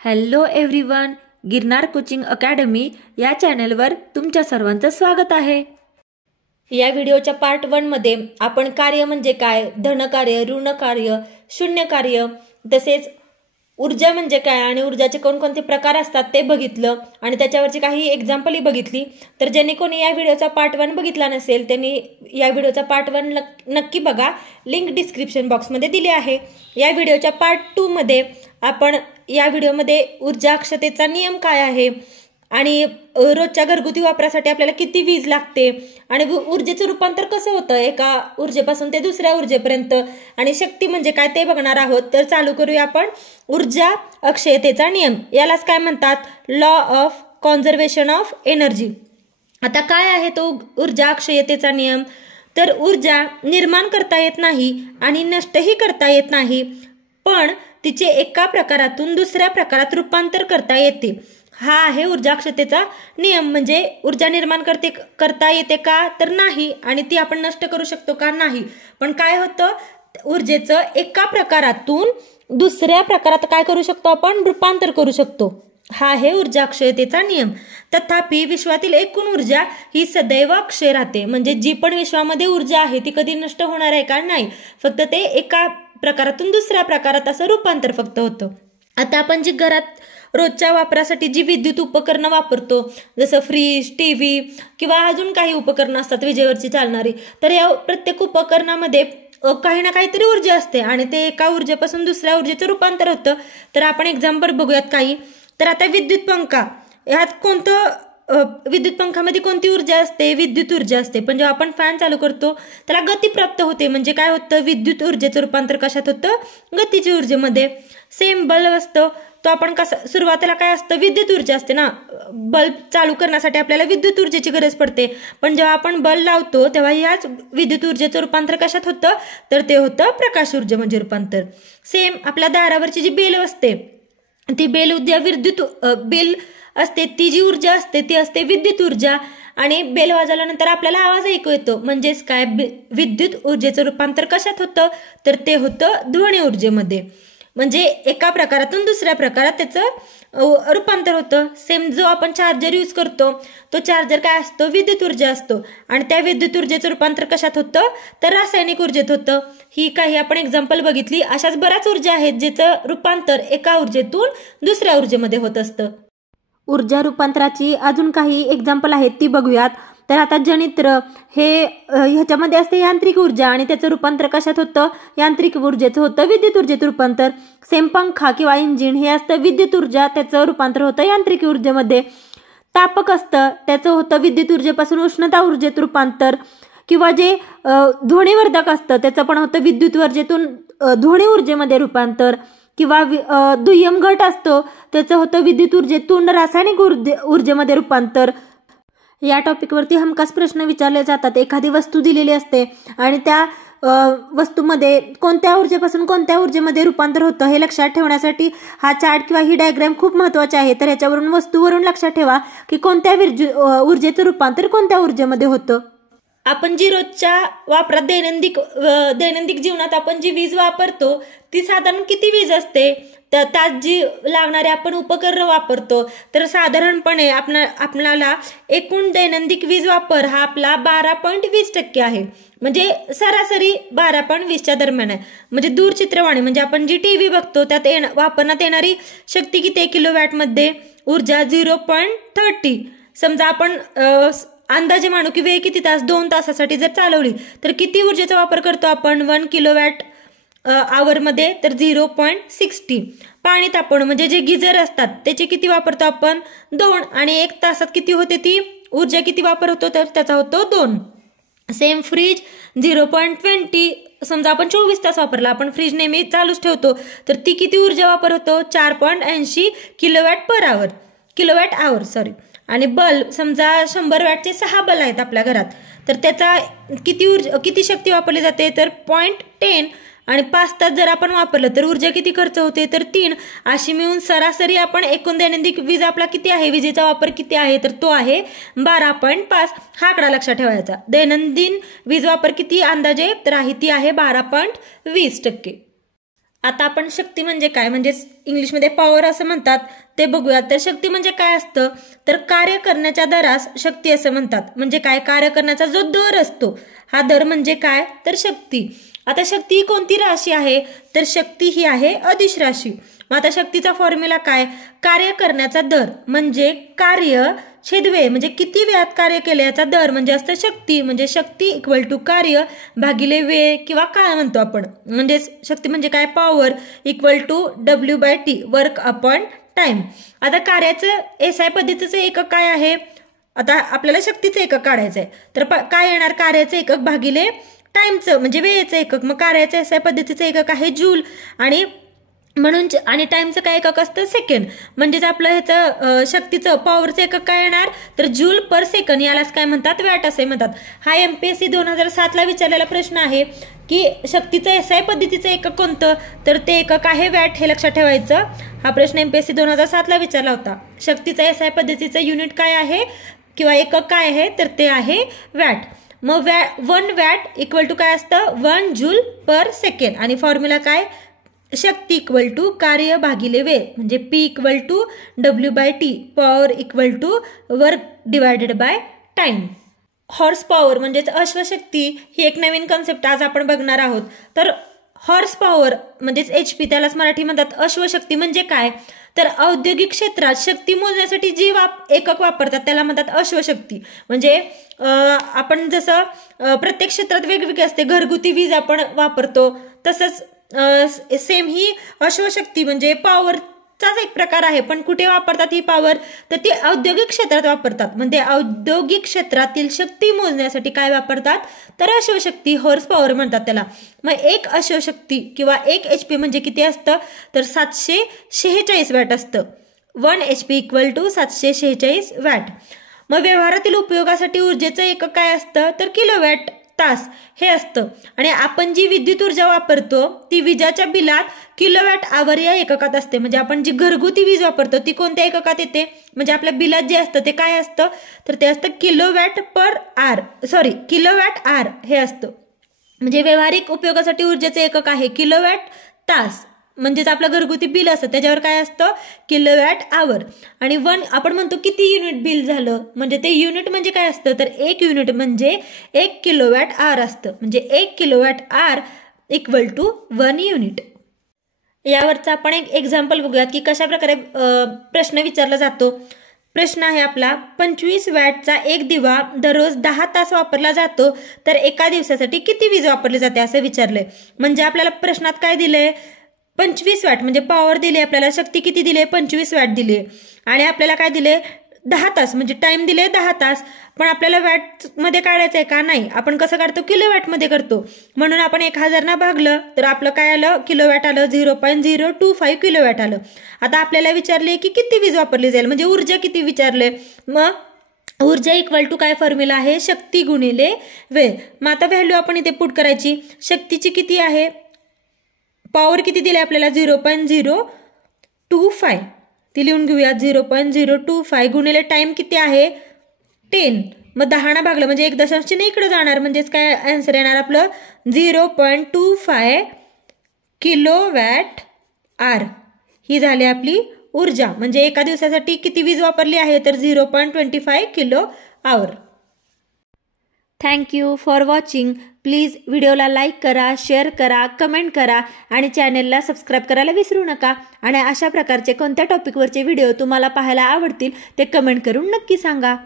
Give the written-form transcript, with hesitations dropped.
Hello everyone, Girnar coaching academy या चॅनलवर तुमच्या सर्वांचं स्वागत आहे। या व्हिडिओच्या पार्ट 1 मध्ये आपण कार्य म्हणजे काय, धनकार्य, ऋणकार्य, शून्य कार्य, तसेच ऊर्जा म्हणजे काय आणि ऊर्जाचे कोणकोणते प्रकार असतात ते बघितलं आणि त्याच्यावरची काही एक्झाम्पलही बघितली। तर ज्यांनी कोणी या व्हिडिओचा पार्ट 1 बघितला नसेल त्यांनी या व्हिडिओचा पार्ट 1 नक्की बघा, लिंक डिस्क्रिप्शन बॉक्समध्ये दिली आहे। या व्हिडिओच्या पार्ट 2 मध्ये आपण या व्हिडिओमध्ये ऊर्जा अक्षतेचा नियम काय आहे आणि रोजच्या घरगुती वापरासाठी आपल्याला किती वीज लागते आणि ऊर्जेचं रूपांतर कसं होतं एका ऊर्जेपासून ते दुसऱ्या ऊर्जेपर्यंत आणि शक्ती म्हणजे काय ते बघणार आहोत। तर चालू करूया आपण ऊर्जा अक्षयतेचा नियम। यालाच काय म्हणतात, law of conservation of energy. आता काय आहे तो ऊर्जा अक्षयतेचा नियम? तर ऊर्जा निर्माण करता येत नाही आणि नष्टही करता येत नाही, पण तिचे एका प्रकारातून दुसऱ्या प्रकारात रूपांतर करता येते। हा आहे ऊर्जा अक्षयतेचा नियम। म्हणजे ऊर्जा निर्माण करता येते का, तर नाही, आणि ती आपण नष्ट करू शकतो का, नाही, पण काय होतं, ऊर्जेचं एका प्रकारातून दुसऱ्या प्रकारात काय करू शकतो आपण, रूपांतर करू शकतो। हा आहे ऊर्जा अक्षयतेचा नियम। तथापि विश्वातील एकूण ऊर्जा ही सदैव अक्षय राहते। म्हणजे जी पण विश्वामध्ये ऊर्जा आहे ती कधी नष्ट होणार आहे का, नाही, फक्त ते एका प्रकारातून दुसऱ्या प्रकारात असं रूपांतर फक्त होतं। आता आपण जी घरात रोजच्या वापरासाठी जी विद्युत उपकरणं वापरतो, जसं फ्रीज, टीव्ही किंवा अजून काही उपकरणं असतात विजेवरची चालणारी, तर या प्रत्येक उपकरणामध्ये काही ना काहीतरी ऊर्जा असते आणि ते एका ऊर्जेपासून दुसऱ्या ऊर्जेचं रूपांतर होतं। तर आपण एक्झाम्पल बघूयात काही। तर आता विद्युत पंखा, ह्यात विद्युत पंखामध्ये कोणती ऊर्जा असते, विद्युत ऊर्जा असते, पण जेव्हा आपण फॅन चालू करतो त्याला गती प्राप्त होते। म्हणजे काय होतं, विद्युत ऊर्जेचं रूपांतर कशात होतं, गतीच्या ऊर्जेमध्ये। सेम बल्ब असतो तो आपण सुरुवातीला काय असतं, विद्युत ऊर्जा असते ना, बल्ब चालू करण्यासाठी आपल्याला विद्युत ऊर्जेची गरज पडते, पण जेव्हा आपण बल्ब लावतो तेव्हा याच विद्युत ऊर्जेचं रूपांतर कशात होतं, तर ते होतं प्रकाश ऊर्जेमध्ये रूपांतर। सेम आपल्या दारावरची जी बेल असते ती बेल बेल असते, ती जी ऊर्जा असते ती असते विद्युत ऊर्जा, आणि बेल वाजवल्यानंतर आपल्याला आवाज ऐकू येतो। म्हणजेच काय, विद्युत ऊर्जेचं रूपांतर कशात होतं, तर ते होतं ध्वनी ऊर्जेमध्ये। म्हणजे एका प्रकारातून दुसऱ्या प्रकारात त्याचं रूपांतर होतं। सेम जो आपण चार्जर यूज करतो तो चार्जर काय असतो, विद्युत ऊर्जा असतो, आणि त्या विद्युत ऊर्जेचं रूपांतर कशात होतं, तर रासायनिक ऊर्जेत होतं। ही काही आपण एक्झाम्पल बघितली। अशाच बऱ्याच ऊर्जा आहेत ज्याचं रूपांतर एका ऊर्जेतून दुसऱ्या ऊर्जेमध्ये होत असतं। ऊर्जा रूपांतराची अजून काही एक्झाम्पल आहेत ती बघूयात। तर आता जनित्र हे ह्याच्यामध्ये असते यांत्रिक ऊर्जा आणि त्याचं रूपांतर कशात होतं, यांत्रिक ऊर्जेचं होतं विद्युत ऊर्जेत रूपांतर। सेम पंखा किंवा इंजिन हे असतं विद्युत ऊर्जा, त्याचं रूपांतर होतं यांत्रिक ऊर्जेमध्ये। तापक असतं त्याचं होतं विद्युत ऊर्जेपासून उष्णता ऊर्जेत रूपांतर, किंवा जे ध्वनिवर्धक असतं त्याचं पण होतं विद्युत ऊर्जेतून ध्वनी ऊर्जेमध्ये रूपांतर, किंवा दुय्यम घट असतो त्याचं होतं विद्युत ऊर्जेतून रासायनिक ऊर्जेमध्ये रूपांतर। या टॉपिकवरती हमखास प्रश्न विचारले जातात। एखादी वस्तू दिलेली असते आणि त्या वस्तूमध्ये कोणत्या ऊर्जेपासून कोणत्या ऊर्जेमध्ये रूपांतर होतं हे लक्षात ठेवण्यासाठी हा चार्ट किंवा ही डायग्राम खूप महत्वाची आहे। तर याच्यावरून वस्तूवरून लक्षात ठेवा की कोणत्या ऊर्जेचं रूपांतर कोणत्या ऊर्जेमध्ये होतं। आपण जी रोजच्या वापरात दैनंदिन जीवनात आपण जी वीज वापरतो ती साधारण किती वीज असते, त्यात जी लागणारे आपण उपकरण वापरतो, तर साधारणपणे आपल्याला एकूण दैनंदिन वीज वापर हा आपला 12.20% आहे। म्हणजे सरासरी 12.20च्या दरम्यान आहे। म्हणजे दूरचित्रवाणी म्हणजे आपण जी टीव्ही बघतो त्यात वापरण्यात येणारी शक्ती किती, किलोवॅटमध्ये ऊर्जा 0.30। समजा आपण अंदाजे मानू की वेळ किती तास, 2 तासासाठी जर चालवली तर किती ऊर्जेचा वापर करतो आपण, 1 किलोवॅट आवरमध्ये, तर 0.60। पाणी तापवणं म्हणजे जे गिझर असतात त्याचे किती वापरतो आपण, 2, आणि 1 तासात किती होते ती ऊर्जा, किती वापर होतो, तर त्याचा होतो 2। सेम फ्रीज 0.20, समजा आपण 24 तास वापरला, आपण फ्रीज नेहमी चालूच ठेवतो, तर ती किती ऊर्जा वापर होतो, 4.80 किलोवॅट आवर। आणि बल्ब समजा 100 वॅटचे 6 बल्ब आहेत आपल्या घरात, तर त्याचा किती शक्ती वापरली जाते, तर 0.10, आणि 5 तास जर आपण वापरलं तर ऊर्जा किती खर्च होते, तर 3। अशी मिळून सरासरी आपण एकूण दैनंदिन वीज आपला किती आहे, विजेचा वापर किती आहे, तर तो आहे 12.5। हा आकडा लक्षात ठेवायचा। दैनंदिन वीज वापर किती अंदाजे, तर ती आहे 12.20%। आता आपण शक्ती म्हणजे काय, म्हणजे इंग्लिशमध्ये पॉवर असं म्हणतात, ते बघूया. तर शक्ती म्हणजे काय असतं, तर कार्य करण्याच्या दरास शक्ती असं म्हणतात. म्हणजे काय, कार्य करण्याचा जो दर असतो, हा दर म्हणजे काय, तर शक्ती. आता शक्ती ही कोणती राशी आहे, तर शक्ती ही आहे अदिश राशी. मग आता शक्तीचा फॉर्म्युला काय, कार्य करण्याचा दर म्हणजे कार्य छेद वेळ, म्हणजे किती वेळात कार्य केले याचा दर म्हणजे असतं शक्ती. म्हणजे शक्ती इक्वल टू कार्य भागिले वेळ किंवा काळ म्हणतो आपण. म्हणजे शक्ती म्हणजे काय, power equal to W/T, work upon time. आता कार्याचं SI पद्धतीचं एकक काय आहे, आता आपल्याला शक्तीचं एकक काढायचं आहे, तर काय येणार, कार्याचं एकक भागिले टाइमचं म्हणजे वेळेचं एकक. मग कार्याचं SI पद्धतीचं एकक आहे जूल, आणि म्हणून आणि टाइमचं काय एकक असतं, सेकंड. म्हणजेच आपलं ह्याचं शक्तीचं पॉवरचं एकक काय येणार, तर जूल पर सेकंड. यालाच काय म्हणतात, वॅट असे म्हणतात. हा MPSC 2007ला विचारलेला प्रश्न आहे की शक्तीचं SI पद्धतीचं एकक कोणतं, तर ते एकक आहे वॅट. हे लक्षात ठेवायचं. हा प्रश्न MPSC 2007ला विचारला होता. शक्तीचं SI पद्धतीचं युनिट काय आहे किंवा एकक काय आहे, तर ते आहे वॅट. मग 1 वॅट इक्वल टू काय असतं, 1 जूल पर सेकंड. आणि फॉर्म्युला काय, शक्ती इक्वल टू कार्य भागिले वेळ, म्हणजे P equal to W/T, power equal to work divided by time. Horse power म्हणजेच अश्वशक्ती ही एक नवीन कन्सेप्ट आज आपण बघणार आहोत. तर हॉर्स पॉवर म्हणजेच HP, त्यालाच मराठी म्हणतात अश्वशक्ती. म्हणजे काय, तर औद्योगिक क्षेत्रात शक्ती मोजण्यासाठी जी एकक वापरतात त्याला म्हणतात अश्वशक्ती. म्हणजे आपण जसं प्रत्येक क्षेत्रात वेगवेगळी असते, घरगुती वीज आपण वापरतो, तसंच सेम ही अश्वशक्ती म्हणजे पॉवरचाच एक प्रकार आहे. पण कुठे वापरतात ही पॉवर, तर ती औद्योगिक क्षेत्रात वापरतात. म्हणजे औद्योगिक क्षेत्रातील शक्ती मोजण्यासाठी काय वापरतात, तर अश्वशक्ती, हॉर्स पॉवर म्हणतात त्याला. मग एक अश्वशक्ती किंवा 1 HP म्हणजे किती असतं, तर 746 वॅट असतं. 1 HP इक्वल टू 746 वॅट. मग व्यवहारातील उपयोगासाठी ऊर्जेचं एकक काय असतं, तर किलोवॅट तास हे असतं. आणि आपण जी विद्युत ऊर्जा वापरतो ती विजेच्या बिलात किलोवॅट आवर या एककात असते. म्हणजे आपण जी घरगुती वीज वापरतो ती कोणत्या एककात येते, म्हणजे आपल्या बिलात जे असतं ते काय असतं, तर ते असतं किलोवॅट आर हे असतं. म्हणजे व्यावहारिक उपयोगासाठी ऊर्जेचे एकक आहे किलोवॅट तास. म्हणजेच आपलं घरगुती बिल असतं त्याच्यावर काय असतं, किलोवॅट आवर. आणि 1 आपण म्हणतो किती युनिट बिल झालं, म्हणजे ते युनिट म्हणजे काय असतं, तर 1 युनिट म्हणजे 1 किलोवॅट आर असतं. म्हणजे 1 kilowatt hour equal to 1 unit. यावरचा आपण एक एक्झाम्पल बघूयात की कशा प्रकारे प्रश्न विचारला जातो. प्रश्न आहे आपला, 25 वॅटचा एक दिवा दररोज 10 तास वापरला जातो, तर एका दिवसासाठी किती वीज वापरली जाते असं विचारलंय. म्हणजे आपल्याला प्रश्नात काय दिलंय, 25 वॅट म्हणजे पॉवर दिली आपल्याला, शक्ती किती दिली, 25 वॅट दिली, आणि आपल्याला काय दिले, 10 तास म्हणजे टाइम दिले 10 तास. पण आपल्याला वॅट मध्ये काढायचं आहे का, नाही. आपण कसं काढतो, किलोवॅट मध्ये करतो. म्हणून आपण 1000 भागलं तर आपलं काय आलं, किलोवॅट आलं, 0.025 किलोवॅट आलं. आता आपल्याला विचारले की किती वीज वापरली जाईल, म्हणजे ऊर्जा किती विचारले. मग ऊर्जा इक्वल टू काय फॉर्म्युला आहे, शक्ती गुणिले वेळ. मग आता व्हॅल्यू आपण इथे पुट करायची. शक्तीची किती आहे, पॉवर किती दिली आपल्याला, 0.025, ती लिहून घेऊया. 0.025 गुणिले टाइम किती आहे, 10. मग 10 भागलं म्हणजे 1 दशांश चिन्ह इकडे जाणार, म्हणजेच काय आन्सर येणार आपलं 0.25 किलोवॅट आर. ही झाली आपली ऊर्जा. म्हणजे एका दिवसासाठी किती वीज वापरली आहे, तर 0.25 kilo hour. Thank you for watching. Please व्हिडिओला लाईक करा, शेअर करा, कमेंट करा आणि चॅनेलला सबस्क्राईब करायला विसरू नका. आणि अशा प्रकारचे कोणत्या टॉपिकवरचे व्हिडिओ तुम्हाला पाहायला आवडतील ते कमेंट करून नक्की सांगा.